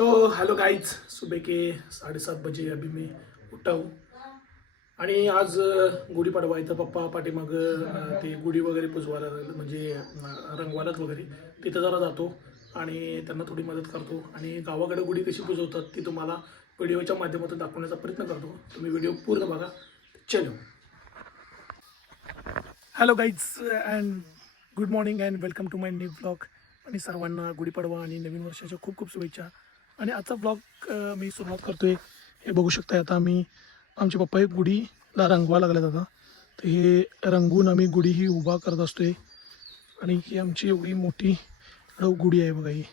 तो hello guys, सुबह के 7:30 बजे अभी मी उठा हूँ आणि आज गुढीपाडवा इथं पप्पा पाठीमाग ते गुढी वगैरे पुजवायला म्हणजे रंगवायलाच वगैरे तिथं जरा जातो आणि त्यांना थोडी मदत करतो आणि गावाकडे गुढी कशी पुजवतात ती तुम्हाला व्हिडिओच्या माध्यमातून दाखवण्याचा प्रयत्न करतो. तुम्ही व्हिडिओ पूर्ण बघा. चलो. Hello guys and good morning and welcome to my new blog. आणि सर्वांना गुढीपाडवा आणि नवीन वर्षाच्या खूप खूप शुभेच्छा. आणि आजचा ब्लॉग मी सुरुवात करतोय. हे बघू शकता, आता आम्ही आमचे पप्पा एक गुढीला रंगवा लागल्यात आता. तर हे रंगवून आम्ही गुढी ही उभा करत असतोय. आणि ही आमची एवढी मोठी गुढी आहे बघा. ही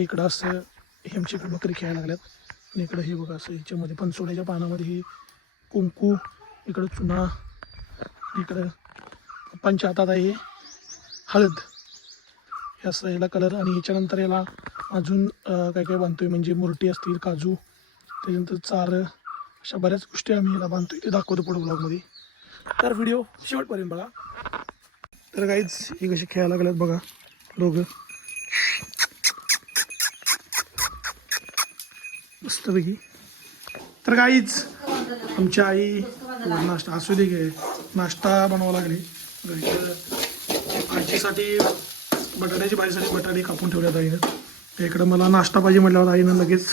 इकडं असं हे आमची बकरी खेळायला लागल्यात. आणि इकडं हे बघा असं ह्याच्यामध्ये पनसोड्याच्या पानामध्ये ही कुंकू, इकडं चुना, इकडं पप्पांच्या हातात आहे हळद, हे असं याला कलर. आणि ह्याच्यानंतर याला अजून काय काय बांधतोय म्हणजे मुरटी असतील, काजू, त्याच्यानंतर चार, अशा बऱ्याच गोष्टी आम्ही याला बांधतोय. ते दाखवतो पुढे ब्लॉगमध्ये, तर व्हिडिओ शेवटपर्यंत बघा. तर काहीच हे कसे खेळायला लागल्यात बघा दोघं मस्तपैकी. तर काहीच आमची आई नाश्ता असू दे घे, नाश्ता बनवावं लागले. आजीसाठी बटाट्याची भाजीसाठी बटाटे कापून ठेवल्यात आईनं. इकडं मला नाश्ता पाहिजे म्हटल्यावर आईनं लगेच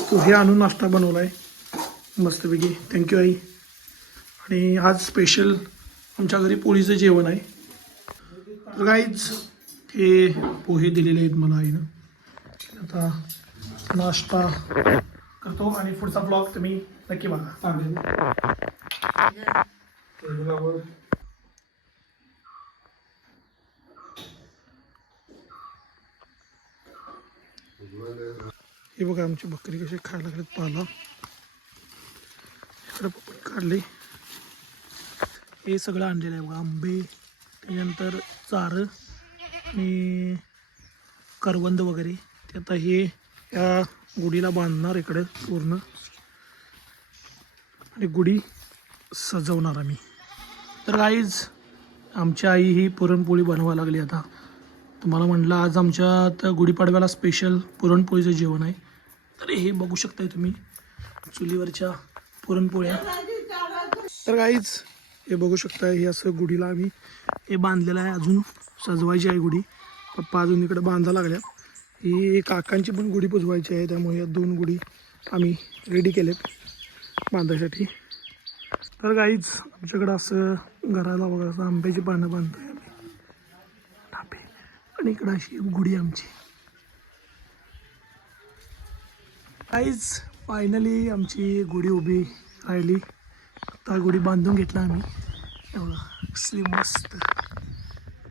पोहे आणून नाश्ता बनवला आहे मस्तपैकी. थँक्यू आई. आणि आज स्पेशल आमच्या घरी पोळीचं जेवण आहे. तर काहीच हे पोहे दिलेले आहेत मला आईनं. आता नाश्ता करतो आणि पुढचा ब्लॉग तुम्ही नक्की बघा. हे बघा आमची बकरी कशी खायला लागल्यात पाला. इकडे पपई काढली. हे सगळं आणलेलं आहे बघा. आंबे, त्याच्यानंतर चार आणि करवंद वगैरे. ते आता हे या गुढीला बांधणार इकडे पूर्ण आणि गुढी सजवणार आम्ही. तर गाईज आमची आई ही पुरणपोळी बनवायला लागली. आता तुम्हाला म्हटलं आज आमच्यात गुढीपाडव्याला स्पेशल पुरणपोळीचं जेवण आहे. तर हे बघू शकताय तुम्ही चुलीवरच्या पुरणपोळ्या. तर गाईज हे बघू शकताय, हे असं गुढीला आम्ही हे बांधलेलं आहे. अजून सजवायची आहे गुढी. पप्पा अजून इकडे बांधायला लागल्यात. ही काकांची पण गुढी पुजवायची आहे, त्यामुळे या दोन गुढी आम्ही रेडी केल्यात बांधायसाठी. तर गाईज आमच्याकडं असं घराला बघा असं आंब्याची पानं बांधतोय आम्ही टापे. आणि इकडं अशी गुढी आमची. गाईज फायनली आमची गुढी उभी राहिली. आता गुढी बांधून घेतला आम्ही एवढं कसली मस्त.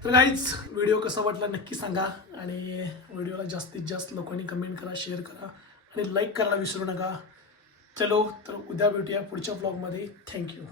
तर गाईज व्हिडिओ कसा वाटला नक्की सांगा. आणि व्हिडिओला जास्तीत जास्त लोकांनी कमेंट करा, शेअर करा आणि लाईक करायला विसरू नका. चलो, तर उद्या भेटूया पुढच्या ब्लॉगमध्ये. थँक्यू.